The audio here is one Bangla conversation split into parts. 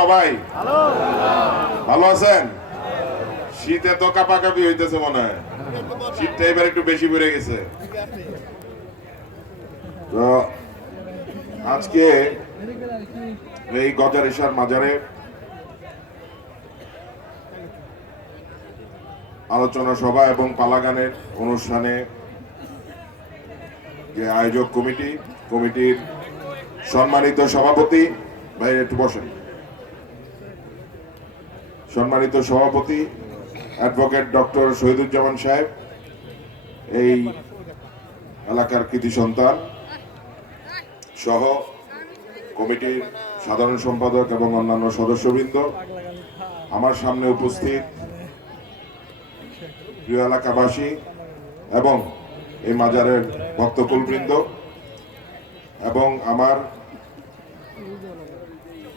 সবাই ভালো আছেন? শীতে তো কাঁপাকাঁপি হইতেছে মনে হয়, শীতটা এবার একটু বেশি বেড়ে গেছে। তো আজকে এই গজারিশার মাজারে আলোচনা সভা এবং পালাগানের অনুষ্ঠানে যে আয়োজক কমিটির সম্মানিত সভাপতি ভাই একটু বসেন, সম্মানিত সভাপতি অ্যাডভোকেট ডক্টর শহীদুজ্জামান সাহেব, এই এলাকার কৃতি সন্তান সহ কমিটির সাধারণ সম্পাদক এবং অন্যান্য সদস্যবৃন্দ, আমার সামনে উপস্থিত প্রিয় এলাকাবাসী এবং এই মাজারের ভক্তকুলবৃন্দ, এবং আমার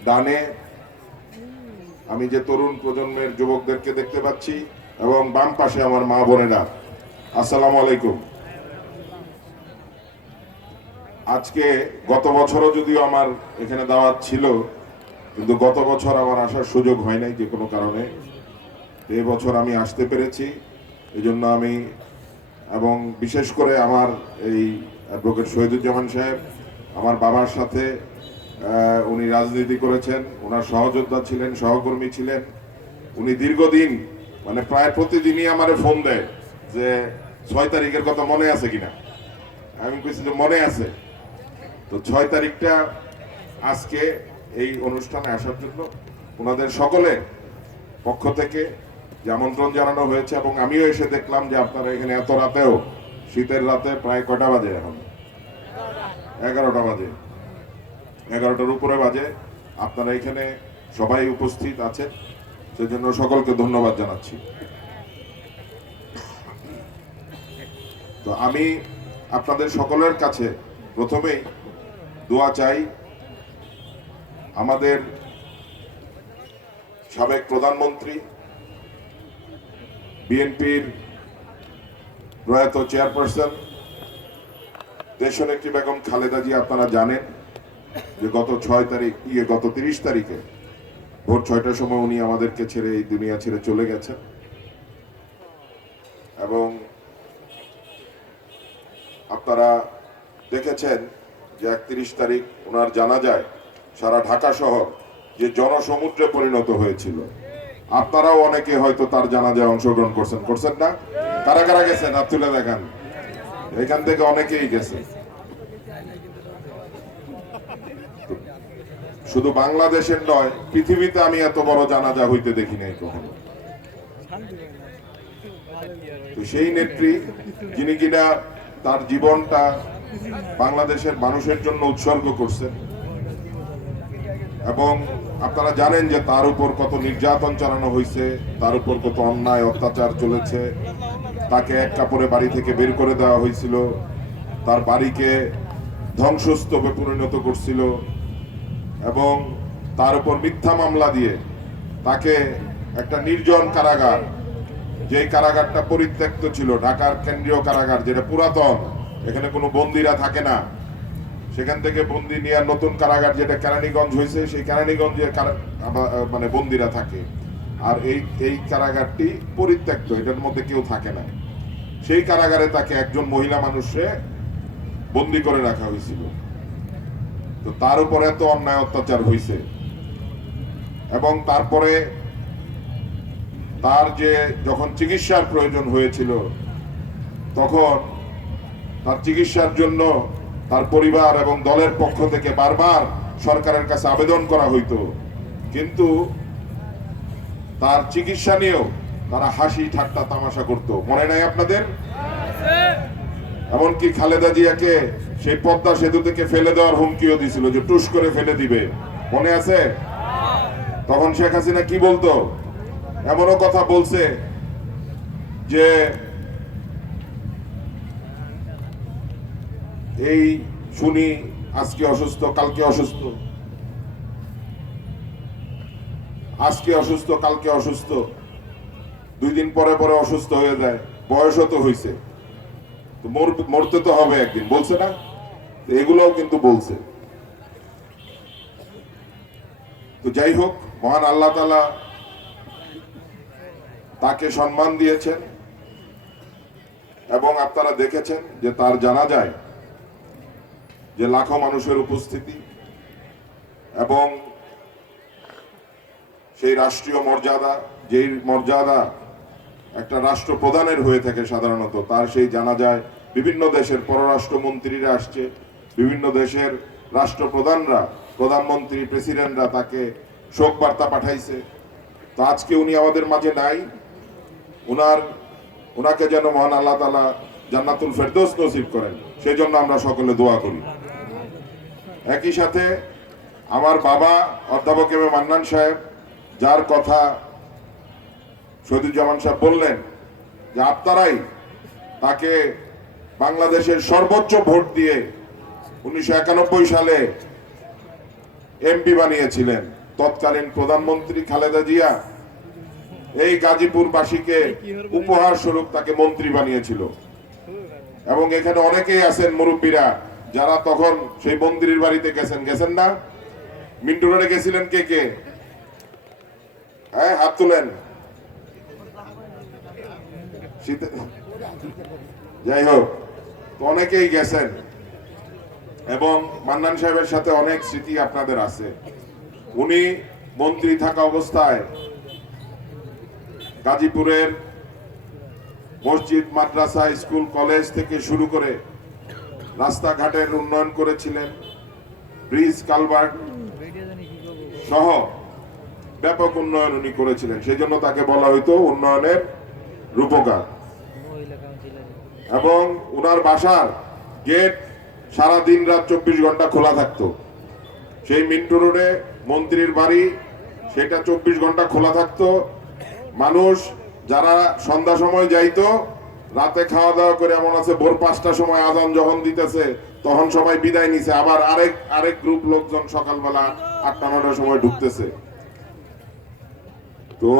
ডানে আমি যে তরুণ প্রজন্মের যুবকদেরকে দেখতে পাচ্ছি এবং বাম পাশে আমার মা বোনেরা, আসসালামু আলাইকুম। আজকে গত বছরও যদিও আমার এখানে দাওয়াত ছিল, কিন্তু গত বছর আমার আসার সুযোগ হয় নাই যে কোনো কারণে। এই বছর আমি আসতে পেরেছি, এই জন্য আমি এবং বিশেষ করে আমার এই অ্যাডভোকেট শহীদুজ্জামান সাহেব আমার বাবার সাথে উনি রাজনীতি করেছেন, ওনার সহযোদ্ধা ছিলেন, সহকর্মী ছিলেন। উনি দীর্ঘদিন মানে প্রায় প্রতিদিনই আমারে ফোন দেয় যে 6 তারিখের কথা মনে আছে কিনা। আমি বলছি যে মনে আছে। তো 6 তারিখটা আজকে এই অনুষ্ঠানে আসার জন্য ওনাদের সকলের পক্ষ থেকে যে আমন্ত্রণ জানানো হয়েছে, এবং আমিও এসে দেখলাম যে আপনারা এখানে এত রাতেও, শীতের রাতে প্রায় কয়টা বাজে এখন? 11টা বাজে, 11টার উপরে বাজে। আপনারা এখানে সবাই উপস্থিত আছেন, সেজন্য সকলকে ধন্যবাদ জানাচ্ছি। তো আমি আপনাদের সকলের কাছে প্রথমেই দোয়া চাই। আমাদের সাবেক প্রধানমন্ত্রী, বিএনপির প্রয়াত চেয়ারপারসন দেশনেত্রী বেগম খালেদা জিয়া, আপনারা জানেন যে গত 30 তারিখে ভোর 6টার সময় উনি আমাদেরকে ছেড়ে, এই দুনিয়া ছেড়ে চলে গেছেন। এবং আপনারা দেখেছেন যে 31 তারিখ ওনার জানাজায় সারা ঢাকা শহর যে জনসমুদ্রে পরিণত হয়েছিল। আপনারাও অনেকে হয়তো তার জানাজায় অংশগ্রহণ করছেন না? কারা কারা গেছেন হাত তুলে দেখান। এখান থেকে অনেকেই গেছে। শুধু বাংলাদেশের নয়, পৃথিবীতে আমি এত বড় জানাজা হইতে দেখি নাই কখনো। তো সেই নেত্রী, যিনি কিনা তার জীবনটা বাংলাদেশের মানুষের জন্য উৎসর্গ করছেন, এবং আপনারা জানেন যে তার উপর কত নির্যাতন চালানো হয়েছে, তার উপর কত অন্যায় অত্যাচার চলেছে। তাকে এক কাপড়ে বাড়ি থেকে বের করে দেওয়া হয়েছিল, তার বাড়িকে ধ্বংসস্তূপে পরিণত করছিল, এবং তার উপর মিথ্যা মামলা দিয়ে তাকে একটা নির্জন কারাগার, যেই কারাগারটা পরিত্যক্ত ছিল, ঢাকার কেন্দ্রীয় কারাগার, যেটা পুরাতন, এখানে কোনো বন্দীরা থাকে না, সেখান থেকে বন্দী নিয়ে নতুন কারাগার যেটা কেরানীগঞ্জ হয়েছে, সেই কেরানীগঞ্জে মানে বন্দীরা থাকে। আর এই কারাগারটি পরিত্যক্ত, এটার মধ্যে কেউ থাকে না। সেই কারাগারে তাকে একজন মহিলা মানুষে বন্দী করে রাখা হয়েছিল। তো তার উপর এত অন্যায় অত্যাচার হয়েছে, এবং তারপরে তার যে যখন চিকিৎসার প্রয়োজন হয়েছিল, তখন তার চিকিৎসার জন্য তার পরিবার এবং দলের পক্ষ থেকে বারবার সরকারের কাছে আবেদন করা হইতো, কিন্তু তার চিকিৎসা নিয়েও তারা হাসি ঠাট্টা তামাশা করত। মনে নাই আপনাদের? এমনকি খালেদা জিয়াকে সেই পদ্মা সেতু থেকে ফেলে দেওয়ার হুমকিও দিছিল, যে টুস করে ফেলে দিবে। মনে আছে? তখন শেখ হাসিনা কি বলতো? এমনও কথা বলছে যে এই শুনি আজকে অসুস্থ, কালকে অসুস্থ, আজকে অসুস্থ, কালকে অসুস্থ, 2 দিন পরে পরে অসুস্থ হয়ে যায়, বয়সও তো হয়েছে, তো মরতে তো হবে একদিন, বলছে না? এগুলোও কিন্তু বলছে। তো যাই হোক, মহান আল্লাহ তাআলা তাকে সম্মান দিয়েছেন এবং আপনারা দেখেছেন যে তার জানাজায় যে লাখো মানুষের উপস্থিতি এবং সেই রাষ্ট্রীয় মর্যাদা, যেই মর্যাদা একটা রাষ্ট্রপ্রধানের হয়ে থাকে সাধারণত, তার সেই জানাজায় বিভিন্ন দেশের পররাষ্ট্রমন্ত্রীরা আসছে, বিভিন্ন দেশের রাষ্ট্রপ্রধানরা, প্রধানমন্ত্রী, প্রেসিডেন্টরা তাকে শোক বার্তা পাঠাইছে। তো আজকে উনি আমাদের মাঝে নাই। ওনাকে যেন মহান আল্লাহ তাআলা জান্নাতুল ফেরদৌস নসিব করেন, সেই জন্য আমরা সকলে দোয়া করি। একই সাথে আমার বাবা অধ্যাপক এম এ মান্নান সাহেব, যার কথা শহীদুজ্জামান সাহেব বললেন যে আপনারাই তাকে বাংলাদেশের সর্বোচ্চ ভোট দিয়ে 1991 সালে এমপি বানিয়েছিলেন। তৎকালীন প্রধানমন্ত্রী খালেদা জিয়া এই গাজীপুরবাসীকে উপহার স্বরূপ তাকে মন্ত্রী বানিয়েছিল এবং এখানে অনেকেই আছেন মুরব্বীরা যারা তখন সেই মন্ত্রীর বাড়িতে গেছেন না? মিন্টু রোডে গেছিলেন কে কে? হ্যাঁ, হাত তুলেন। যাই হোক, অনেকেই গেছেন এবং মান্নান সাহেবের সাথে অনেক স্মৃতি আপনাদের আছে। উনি মন্ত্রী থাকা অবস্থায় গাজীপুরের মসজিদ, মাদ্রাসা, স্কুল, কলেজ থেকে শুরু করে রাস্তাঘাটের উন্নয়ন করেছিলেন, ব্রিজ, কালভার্ট সহ ব্যাপক উন্নয়ন উনি করেছিলেন। সেই জন্য তাকে বলা হইতো উন্নয়নের রূপকার। এবং উনার বাসার গেট সারা দিন রাত 24 ঘন্টা খোলা থাকতো। সেই মিন্টু রোডে মন্ত্রীর বাড়ি, সেটা 24 ঘন্টা খোলা থাকতো। মানুষ যারা সন্ধ্যা সময় যাইতো, রাতে খাওয়া দাওয়া করে, এমন আছে ভোর 5টার সময় আজান যখন দিতেছে তখন সবাই বিদায় নিছে, আবার আরেক গ্রুপ লোকজন সকালবেলা 8টা-9টার সময় ঢুকতেছে। তো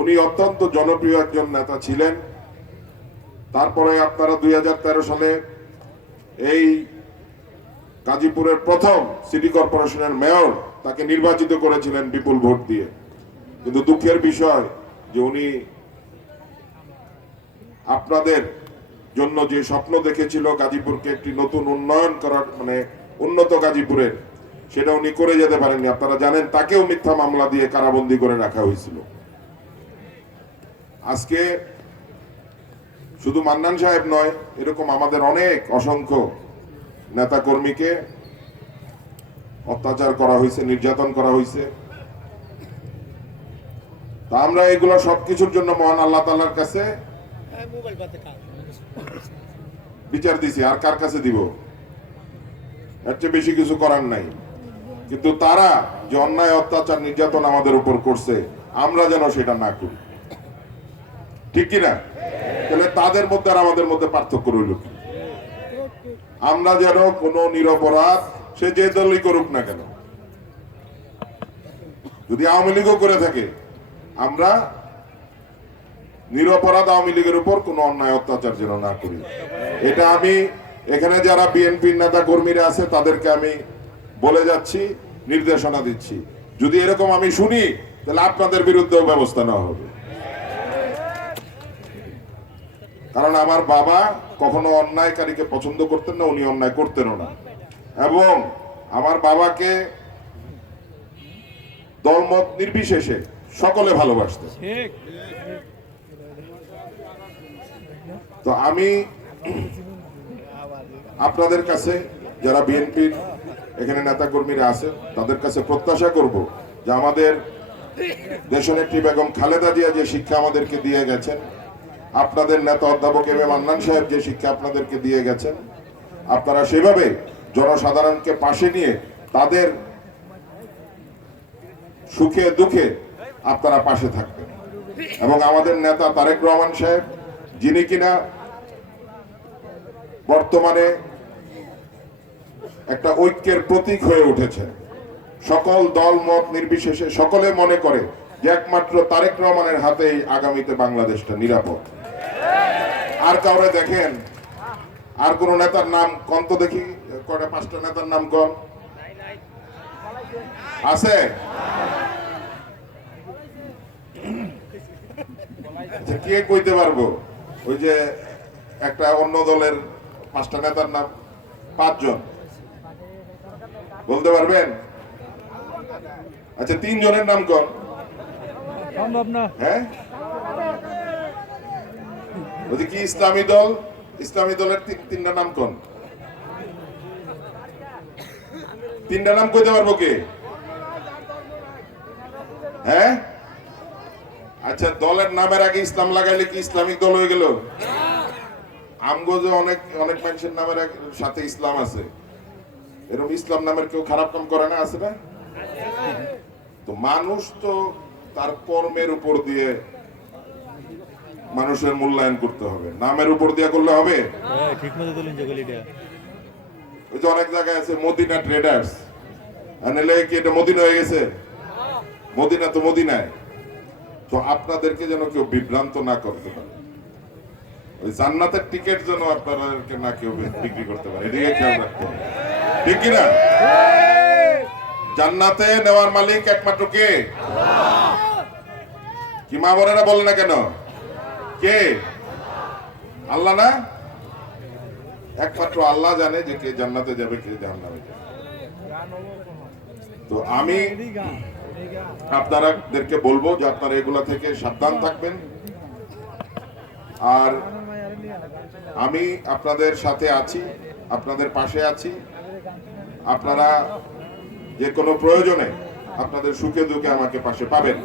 উনি অত্যন্ত জনপ্রিয় একজন নেতা ছিলেন। তারপরে আপনারা 2013 সালে এই গাজীপুরের প্রথম সিটি কর্পোরেশনের মেয়র তাকে নির্বাচিত করেছিলেন বিপুল ভোট দিয়ে। কিন্তু দুঃখের বিষয় যে উনি আপনাদের জন্য যে স্বপ্ন দেখেছিল গাজীপুরকে একটি নতুন উন্নয়ন করার, মানে উন্নত গাজীপুরের, সেটা উনি করে যেতে পারেননি। আপনারা জানেন তাকেও মিথ্যা মামলা দিয়ে কারাবন্দী করে রাখা হয়েছিল। আজকে শুধু মান্নান সাহেব নয়, এরকম আমাদের অনেক অসংখ্য নেতা কর্মীকে অত্যাচার করা হয়েছে, নির্যাতন করা হয়েছে। তা আমরা এগুলো সবকিছুর জন্য মহান আল্লাহ তাআলার কাছে বিচার দিছি। আর কার কাছে দিব? এর চেয়ে বেশি কিছু করার নাই। কিন্তু তারা যে অন্যায়, অত্যাচার, নির্যাতন আমাদের উপর করছে, আমরা যেন সেটা না করি, ঠিক কিনা? তাহলে তাদের মধ্যে আর আমাদের মধ্যে পার্থক্য রইল কি? আমরা যেন কোনো নিরপরাধ, সে যে দলই করুক না কেন, যদি আওয়ামী লীগও করে থাকে, আমরা নিরপরাধ আওয়ামী লীগের উপর কোনো অন্যায়, অত্যাচার যেন না করি। এটা আমি এখানে যারা বিএনপির নেতা কর্মীরা আছে তাদেরকে আমি বলে যাচ্ছি, নির্দেশনা দিচ্ছি। যদি এরকম আমি শুনি, তাহলে আপনাদের বিরুদ্ধেও ব্যবস্থা নেওয়া হবে। কারণ আমার বাবা কখনো অন্যায়কারীকে পছন্দ করতেন না, উনি অন্যায় করতেনও না। এবং আমার বাবাকে দলমত নির্বিশেষে সকলে ভালোবাসতেন। তো আমি আপনাদের কাছে, যারা বিএনপির এখানে নেতা কর্মীরা আছে, তাদের কাছে প্রত্যাশা করব যে আমাদের দেশনেত্রী বেগম খালেদা জিয়া যে শিক্ষা আমাদেরকে দিয়ে গেছেন, আপনাদের নেতা অধ্যাপক এম এ মান্নান সাহেব যে শিক্ষা আপনাদেরকে দিয়ে গেছেন, আপনারা সেভাবে জনসাধারণকে পাশে নিয়ে তাদের সুখে দুঃখে আপনারা পাশে থাকবেন। এবং আমাদের নেতা তারেক রহমান সাহেব, যিনি কিনা বর্তমানে একটা ঐক্যের প্রতীক হয়ে উঠেছে, সকল দল মত নির্বিশেষে সকলে মনে করে যে একমাত্র তারেক রহমানের হাতেই আগামীতে বাংলাদেশটা নিরাপদ। আর কাউরে দেখেন, আর কোন নেতার নাম কন তো দেখি, কয়টা 5টা নেতার নাম কন। আছে? আচ্ছা, কে কইতে পারবো ওই যে একটা অন্য দলের 5টা নেতার নাম? 5 জন বলতে পারবেন? আচ্ছা, 3 জনের নাম কোন? সম্ভব না। হ্যাঁ, ওই যে কি ইসলামী দল, ইসলামী দলের 3টা নাম কোন? 3টা নাম কইতে পারবো কে? হ্যাঁ, আচ্ছা, দলের নামের আগে ইসলাম লাগাইলে কি ইসলামিক দল হয়ে গেল? আমগো যে অনেক অনেক মানুষের নামের সাথে ইসলাম আছে, এরকম ইসলাম নামের কেউ খারাপ কাম করে না? আছে না? তো মানুষ তো তার কর্মের উপর দিয়ে মানুষের মূল্যায়ন করতে হবে, নামের উপর দিয়ে করলে হবে? ঠিক মতো তুলুন যে গলিটা। ওই যে অনেক জায়গায় আছে মদিনা ট্রেডার্স, আনলে কি এটা মদিনা হয়ে গেছে? মদিনা তো মদিনায়। তো আপনাদেরকে যেন কেউ বিভ্রান্ত না করতে পারে, ওই জান্নাতের টিকিট যেন আপনাদেরকে না কেউ বিক্রি করতে পারে, এদিকে খেয়াল রাখতে হবে, ঠিক কিনা? জান্নাতে নেওয়ার মালিক একমাত্র কে? কি মা বোনেরা বলে না কেন? কে? আল্লাহ না? একমাত্র আল্লাহ জানে যে কে জান্নাতে যাবে, কে জাহান্নামে যাবে। তো আমি আপনাদেরকে বলবো যে আপনারা এগুলা থেকে সাবধান থাকবেন। আর আমি আপনাদের সাথে আছি, আপনাদের পাশে আছি। আপনারা যে কোনো প্রয়োজনে আপনাদের সুখে দুঃখে আমাকে পাশে পাবেন।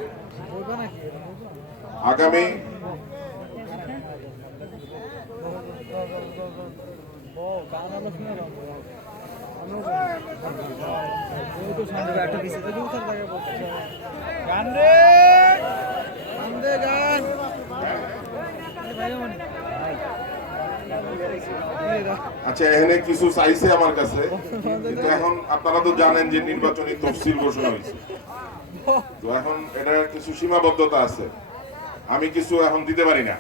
আগামী আচ্ছা, এখানে কিছু চাইছে আমার কাছে, কিন্তু এখন আপনারা তো জানেন যে নির্বাচনী তফসিল ঘোষণা হয়েছে, তো এখন এটার কিছু সীমাবদ্ধতা আছে। আমি কিছু এখন দিতে পারি না,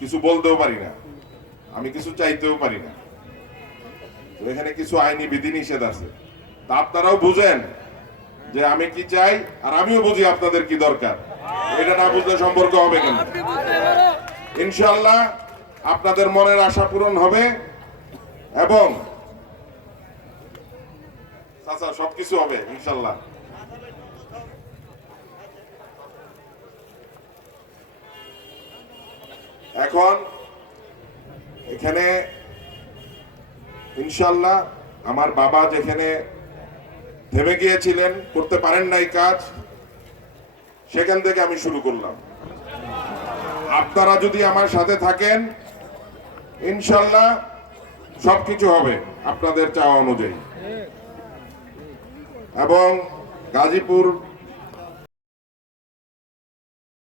কিছু বলতেও পারি না, আমি কিছু চাইতেও পারি না। তো এখানে কিছু আইনি বিধিনিষেধ আছে, তা আপনারাও বুঝেন যে আমি কি চাই, আর আমিও বুঝি আপনাদের কি দরকার। এটা না বুঝলে সম্পর্ক হবে কেন? ইনশাআল্লাহ আপনাদের মনের আশা পূরণ হবে এবং আচ্ছা সবকিছু হবে ইনশাআল্লাহ। এখন এখানে ইনশাআল্লাহ আমার বাবা যেখানে থেমে গিয়েছিলেন, করতে পারেন নাই কাজ, সেখান থেকে আমি শুরু করলাম। আপনারা যদি আমার সাথে থাকেন ইনশাআল্লাহ সবকিছু হবে আপনাদের চাওয়া অনুযায়ী। এবং গাজীপুর